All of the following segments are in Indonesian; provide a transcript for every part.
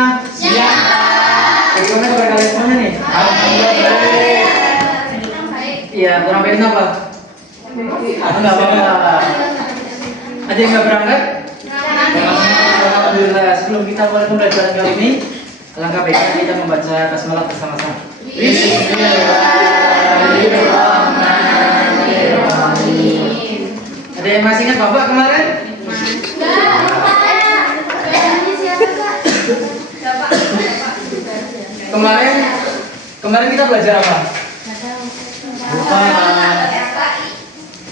semuanya? Siap. Bagaimana kabar kalian semuanya nih? Iya, kurang baik apa? Enggak apa-apa. Ada yang nggak berangkat? Alhamdulillah. Sebelum kita mulai pembelajaran kali ini, alangkah baiknya kita membaca basmalah bersama-sama. Bismillahirrahmanirrahim. Ada yang masih ingat Bapak kemarin? Kemarin kita belajar apa?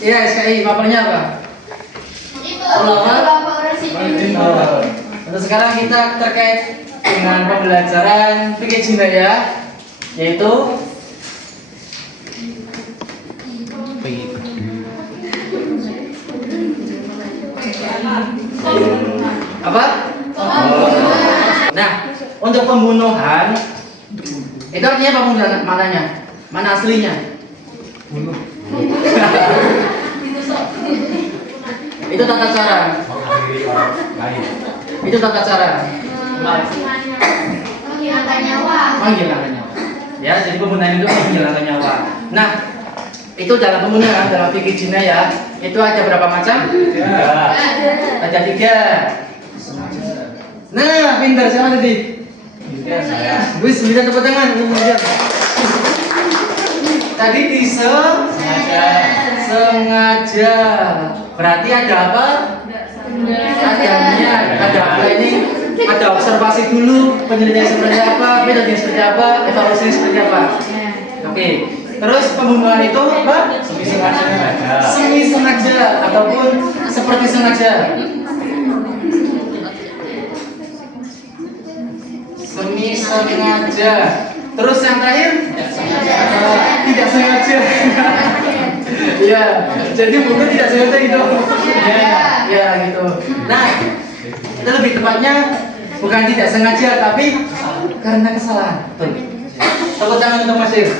Iya, SKI. Papernya apa? Untuk sekarang kita terkait dengan pembelajaran fikih jinayah, yaitu apa? Nah, untuk pembunuhan itu artinya apa pembunuhan? Mananya? Mana aslinya? Bunuh. Itu tata cara. Itu tata cara. Menghilangkan nyawa. Menghilangkan nyawa. Ya, jadi pembunuhan itu menghilangkan nyawa. Nah, itu dalam pembunuhan dalam fikih jinayah itu ada berapa macam? Ada 3. Nah, pintar siapa tadi? Wis, bisa tepuk tangan. Tadi sengaja. Berarti ada apa? Ada niat, ada planning, ada observasi dulu, penelitian seperti apa, metode seperti apa, evaluasi seperti apa. Oke. Terus pembunuhan itu apa? Semi sengaja ataupun seperti sengaja. Semi sengaja. Terus yang terakhir? Tidak sengaja. Ya, jadi mungkin tidak sengaja gitu. Ya gitu. Nah, itu lebih tepatnya bukan tidak sengaja tapi karena kesalahan. Tuh. Tepuk tangan untuk Mas Ir.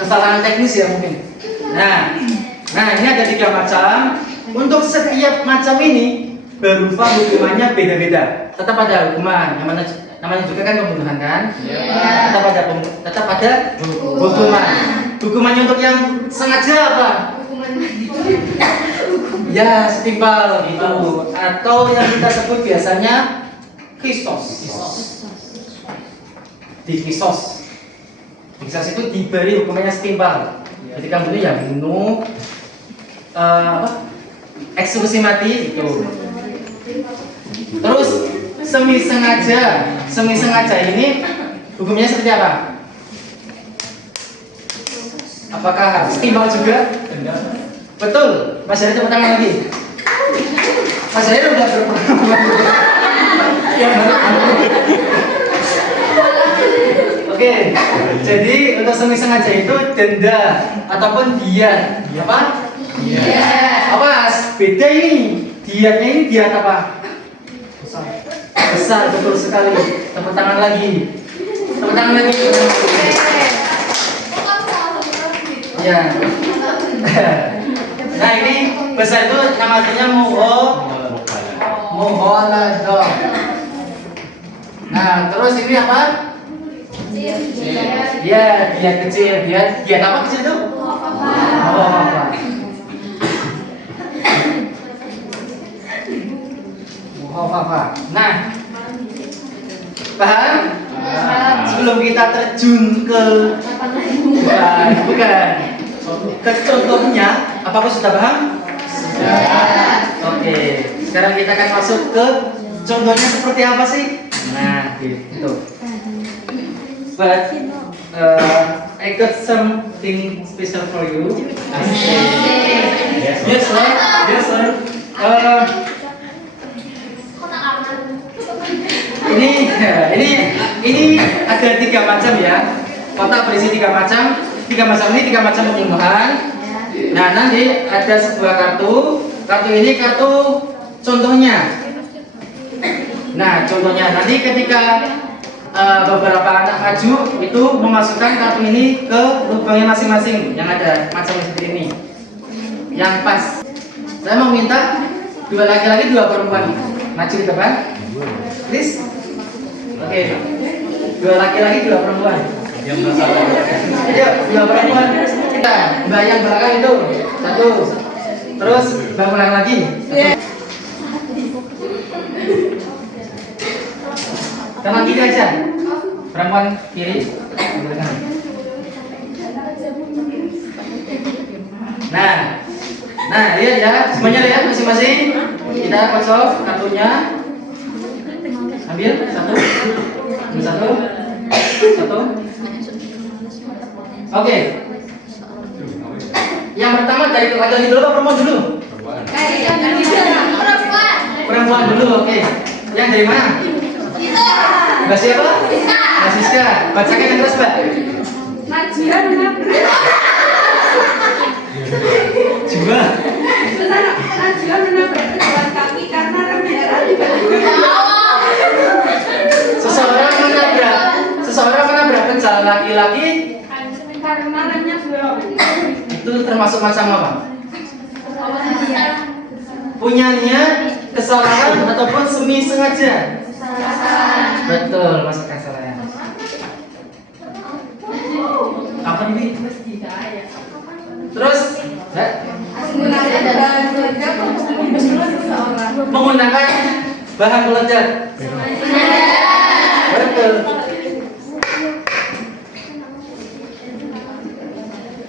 Kesalahan teknis ya mungkin. Nah ini ada 3 macam. Untuk setiap macam ini berupa hukumannya beda-beda. Tetap ada hukuman, yang namanya juga kan pembunuhan kan? Tetap ada hukuman. Hukumannya untuk yang sengaja apa? Ya, setimpal gitu. Atau yang kita sebut biasanya kisos. Kisos itu diberi hukumannya setimpal. Jadi kamu ya bunuh, eksekusi mati gitu. Terus semi sengaja ini hukumnya seperti apa? Apakah setimpal juga? Betul. Mas Jari tepuk tangan lagi. Mas Jari udah berpengalaman. Oke, jadi untuk semi sengaja itu denda ataupun diat. Apa? Awas, beda ini. Diatnya ini diat apa? Besar, betul sekali. Tepuk tangan lagi. Ya. Nah ini besar itu nama artinya muholadah. Nah terus ini apa? Ya, diat kecil. Diat apa kecil itu? Nah, paham? Sebelum kita terjun ke bukan ke contohnya, apakah sudah paham? Sudah. Oke, sekarang kita akan masuk ke contohnya seperti apa sih? Nah, gitu. But I got something special for you. Yes, sir. Ini ada 3 macam ya. Kotak berisi 3 macam. 3 macam ini 3 macam pembunuhan. Nah nanti ada sebuah kartu. Kartu ini kartu contohnya. Nah contohnya nanti ketika beberapa anak maju itu memasukkan kartu ini ke lubangnya masing-masing yang ada macam seperti ini. yang pas. Saya mau minta 2 laki-laki 2 perempuan maju ke depan, please. Oke, 2 laki-laki 2 perempuan. Yang masalah. Ayo, 2 perempuan. Kita, mbak yang belakang itu 1. Terus mbak belakang lagi. 1. Kanan kiri aja. Perempuan kiri. Nah, lihat ya, semuanya lihat masing-masing. Kita kosong kartunya. Ambil 1. Oke. Yang pertama dari laki-laki dulu atau perempuan dulu? Perempuan dulu, oke. Yang dari mana? Mbak siapa? Mbak Siska. Bacakan yang terus, Mbak. Najwa menabrak. Coba. Najwa menabrak pejalan kaki karena rem merah tiba-tiba. Seseorang menabrak pejalan laki-laki Karena remnya belum. itu termasuk macam apa? Punyanya kesalahan ataupun semi sengaja? Betul, masuk kesalahan. Apa ini? Terus, menggunakan bahan peledak. Betul.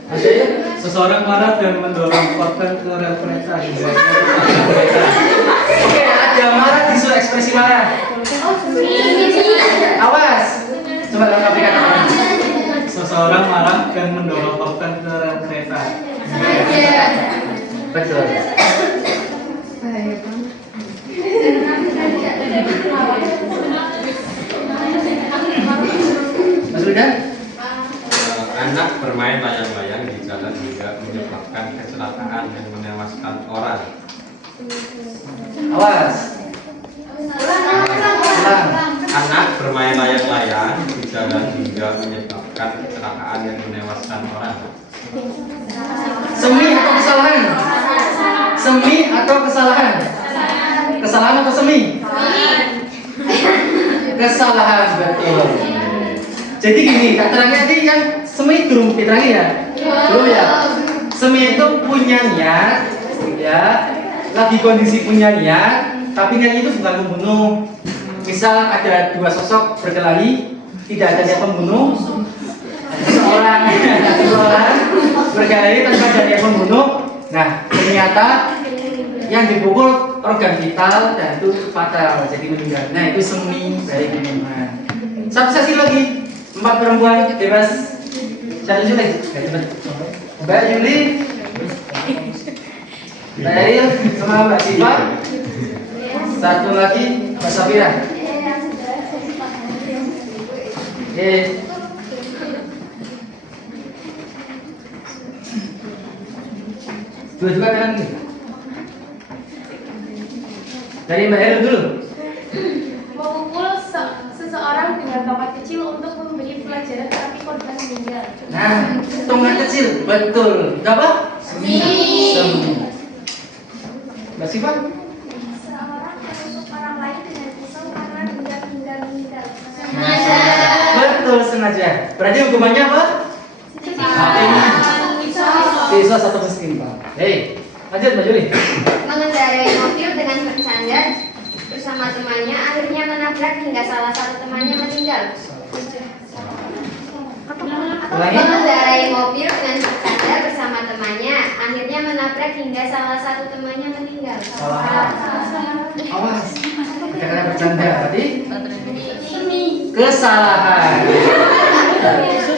Ada ya? Seseorang marah dan mendorong korban ke rel kereta. Oke, ada marah disuruh ekspresi marah. Awas. Coba lengkapi kata-kata. Seseorang marah dan mendorong korban ke rel kereta. Betul. Mas Rudan? Anak bermain layang-layang di jalan hingga menyebabkan kecelakaan yang menewaskan orang. Awas. Ulang. Anak bermain layang-layang di jalan hingga menyebabkan kecelakaan yang menewaskan orang. Semi atau kesalahan? Semi atau kesalahan? Kesalahan atau semi? Kesalahan, betul. Jadi gini, tak terangnya tadi yang semi belum diterangi ya? Belum ya? Semi itu punyanya, ya, lagi kondisi punyanya, tapi niatnya itu bukan membunuh. Misal ada 2 sosok berkelahi, tidak ada niat membunuh. Seorang berkelahi tanpa ada niat membunuh. Nah, ternyata yang dipukul organ vital dan itu fatal, jadi meninggal. Nah, itu semi dari pembunuhan. Satu sesi lagi. 4 perempuan bebas. 1 Juli. Mbak Yuli, Mbak Ariel, sama Mbak Siva. 1 lagi Mbak Safira. Oke. Dua juga kanan nih. Dari Mbak Ariel dulu. Memukul seseorang dengan tongkat kecil untuk memberi pelajaran tapi korban meninggal. Nah, tongkat kecil, betul. Apa? Semi. Mbak Siva? Seseorang menusuk orang lain dengan pisau karena hingga meninggal. Betul, sengaja. Berarti hukumannya apa? Siswa 1 setimpal. Hei, lanjut Mbak Juli. Mengendarai mobil dengan bercanda bersama temannya, akhirnya menabrak hingga salah satu temannya meninggal. Ulangi. Mengendarai mobil dengan bercanda bersama temannya, akhirnya menabrak hingga salah satu temannya meninggal. Salah. Awas. Kata-kata bercanda tadi. Kesalahan.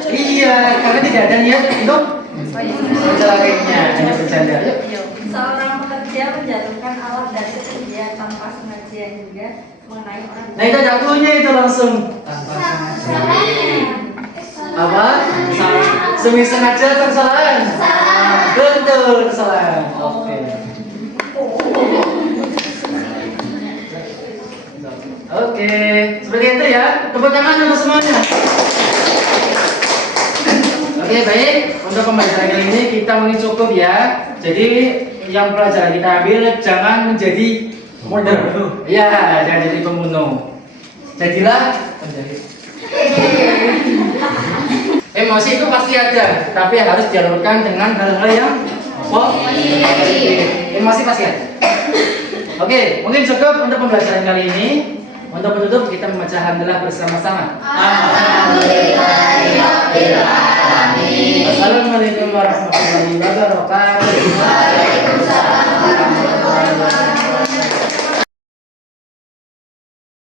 Iya, karena tidak ada niat untuk mencelakainya, hanya bercanda. Yuk. Seorang pekerja menjatuhkan alat dari ketinggian tanpa sengaja hingga mengenai orang. Nah, itu ada cluenya itu langsung. Tanpa sengaja. Apa? Semi sengaja atau kesalahan? Betul, kesalahan. Oke. Oke, seperti itu ya. Tepuk tangan untuk semuanya. Oke, baik. Untuk pembelajaran kali ini kita mungkin cukup ya. Jadi yang pelajaran kita ambil jangan menjadi model. Iya, jangan jadi pembunuh. Jadilah penjahit. Emosi itu pasti ada, tapi harus dialurkan dengan hal-hal yang positif. Emosi pasti ada. Oke, mungkin cukup untuk pembelajaran kali ini. Untuk penutup kita membaca hamdalah bersama-sama. Assalamualaikum warahmatullahi wabarakatuh. Waalaikumsalam warahmatullahi wabarakatuh.